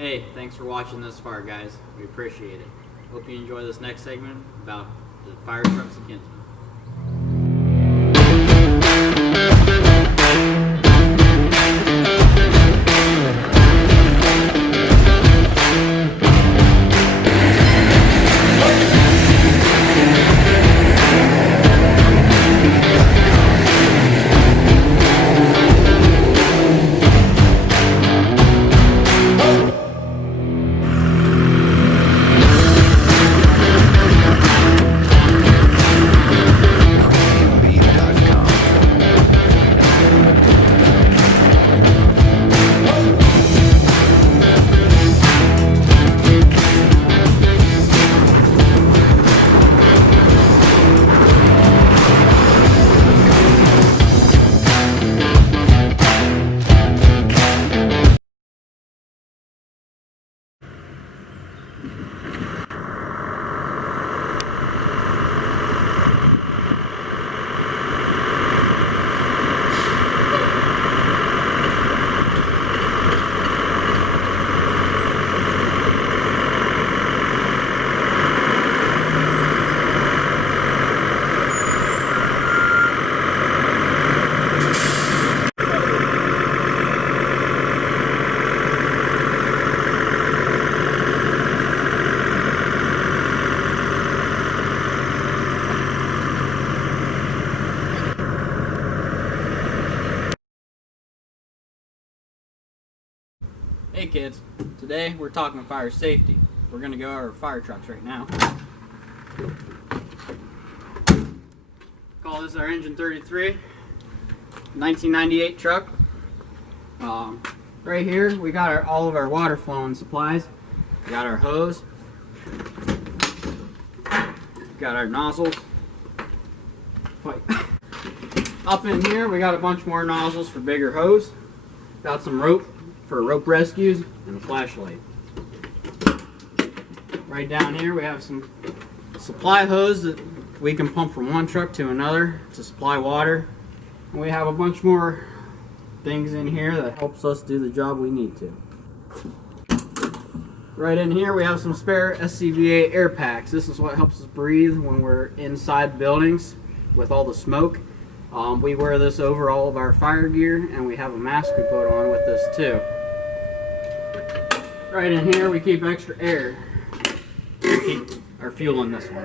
Hey, thanks for watching this far, guys. We appreciate it. Hope you enjoy this next segment about the fire trucks of Kinsman. Hey kids, today we're talking fire safety. We're going to go over fire trucks right now. Call this our Engine 33, 1998 truck. Right here we got all of our water flowing supplies. We got our hose, got our nozzles. Up in here we got a bunch more nozzles for bigger hose. Got some rope for rope rescues and a flashlight. Right down here we have some supply hose that we can pump from one truck to another to supply water. And we have a bunch more things in here that helps us do the job we need to. Right in here we have some spare SCBA air packs. This is what helps us breathe when we're inside buildings with all the smoke. We wear this over all of our fire gear, and we have a mask we put on with this too. Right in here we keep extra air. We keep our fuel in this one.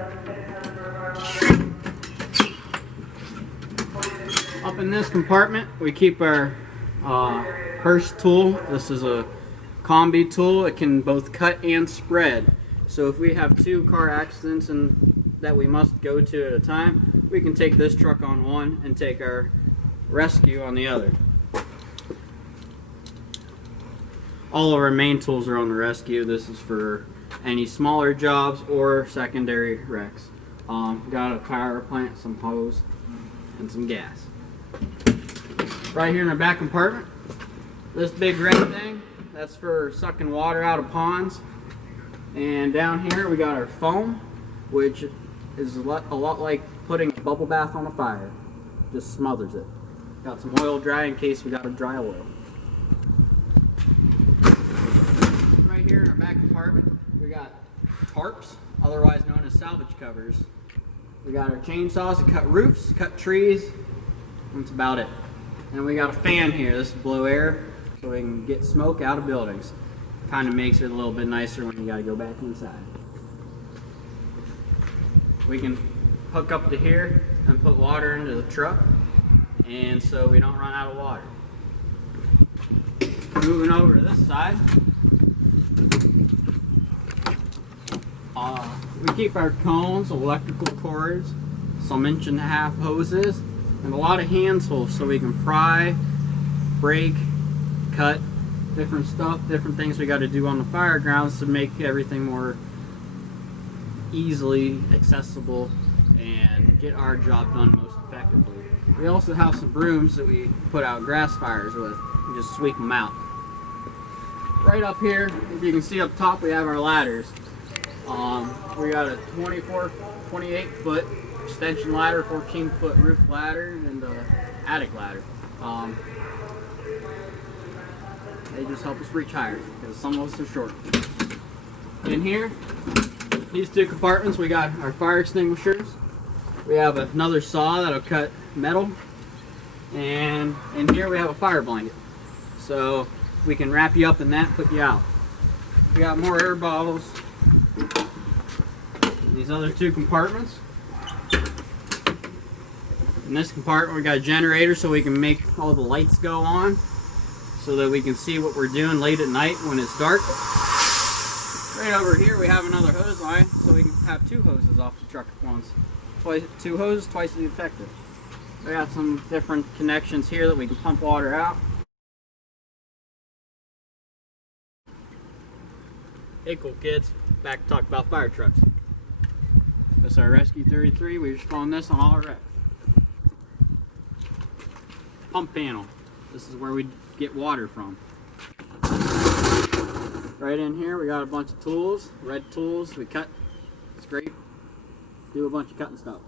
Up in this compartment we keep our Hirsch tool. This is a combi tool. It can both cut and spread. So if we have two car accidents that we must go to at a time, we can take this truck on one and take our rescue on the other. All of our main tools are on the rescue. This is for any smaller jobs or secondary wrecks. Got a power plant, some hose, and some gas. Right here in our back compartment, this big red thing, that's for sucking water out of ponds. And down here we got our foam, which is a lot like putting a bubble bath on a fire. Just smothers it. Got some oil dry in case we got to dry oil. Right here in our back compartment, we got tarps, otherwise known as salvage covers. We got our chainsaws to cut roofs, cut trees, and that's about it. And we got a fan here. This is blow air so we can get smoke out of buildings. Kind of makes it a little bit nicer when you got to go back inside. We can hook up to here and put water into the truck, and so we don't run out of water. Moving over to this side, we keep our cones, electrical cords, some 1.5-inch hoses, and a lot of hand tools so we can pry, break, cut, different stuff, different things we got to do on the fire grounds to make everything more easily accessible and get our job done most effectively. We also have some brooms that we put out grass fires with and just sweep them out. Right up here, if you can see up top, we have our ladders. We got a 28-foot extension ladder, 14-foot roof ladder, and an attic ladder. They just help us reach higher because some of us are short. In here, these two compartments, we got our fire extinguishers. We have another saw that'll cut metal. And in here we have a fire blanket. So we can wrap you up in that, put you out. We got more air bottles in these other two compartments. In this compartment we got a generator so we can make all the lights go on so that we can see what we're doing late at night when it's dark. Right over here we have another hose line so we can have two hoses off the truck at once. Two hoses, twice as effective. We got some different connections here that we can pump water out. Hey cool kids, back to talk about fire trucks. This is our Rescue 33, we just found this on all our wrecks. Pump panel, this is where we get water from. Right in here we got a bunch of tools, red tools, we cut, scrape, do a bunch of cutting stuff.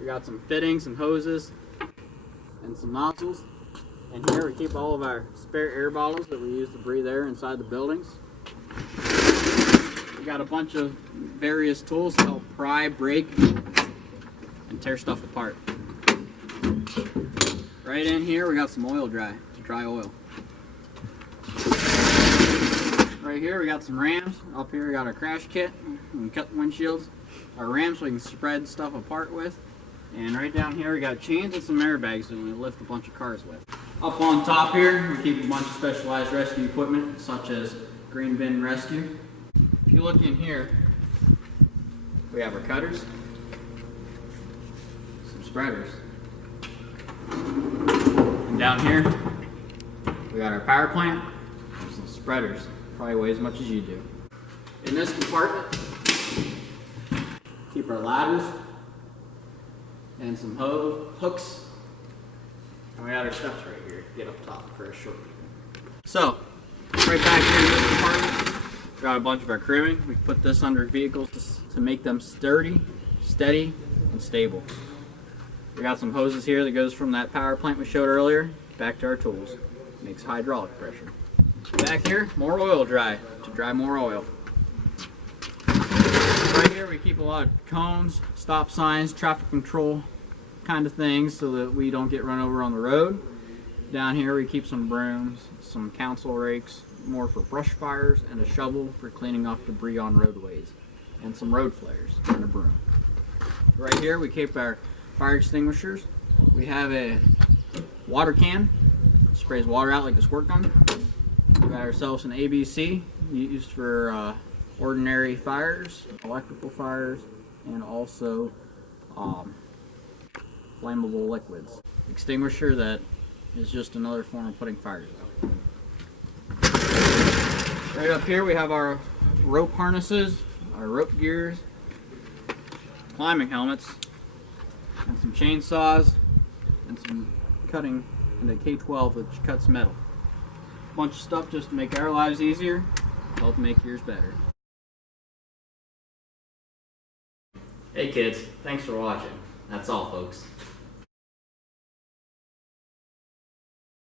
We got some fittings and hoses and some nozzles. And here we keep all of our spare air bottles that we use to breathe air inside the buildings. We got a bunch of various tools to help pry, break, and tear stuff apart. Right in here we got some oil dry oil. Right here we got some rams. Up here we got our crash kit. We can cut the windshields. Our rams so we can spread stuff apart with. And right down here we got chains and some airbags that we lift a bunch of cars with. Up on top here we keep a bunch of specialized rescue equipment such as green bin rescue. If you look in here, we have our cutters, some spreaders. And down here, we got our power plant and some spreaders. Probably weigh as much as you do. In this compartment, keep our ladders and some hooks. And we got our steps right here to get up top for a short. So, right back here in this compartment, we got a bunch of our cribbing. We put this under vehicles to make them sturdy, steady, and stable. We got some hoses here that goes from that power plant we showed earlier back to our tools. Makes hydraulic pressure. Back here, more oil dry to dry more oil. Right here we keep a lot of cones, stop signs, traffic control kind of things so that we don't get run over on the road. Down here we keep some brooms, some council rakes, more for brush fires, and a shovel for cleaning off debris on roadways, and some road flares and a broom. Right here we keep our fire extinguishers. We have a water can, sprays water out like a squirt gun. We got ourselves an ABC used for ordinary fires, electrical fires, and also flammable liquids. Extinguisher that is just another form of putting fires out. Right up here we have our rope harnesses, our rope gears, climbing helmets, and some chainsaws, and some cutting into K12 which cuts metal. A bunch of stuff just to make our lives easier, help make yours better. Hey kids, thanks for watching. That's all folks.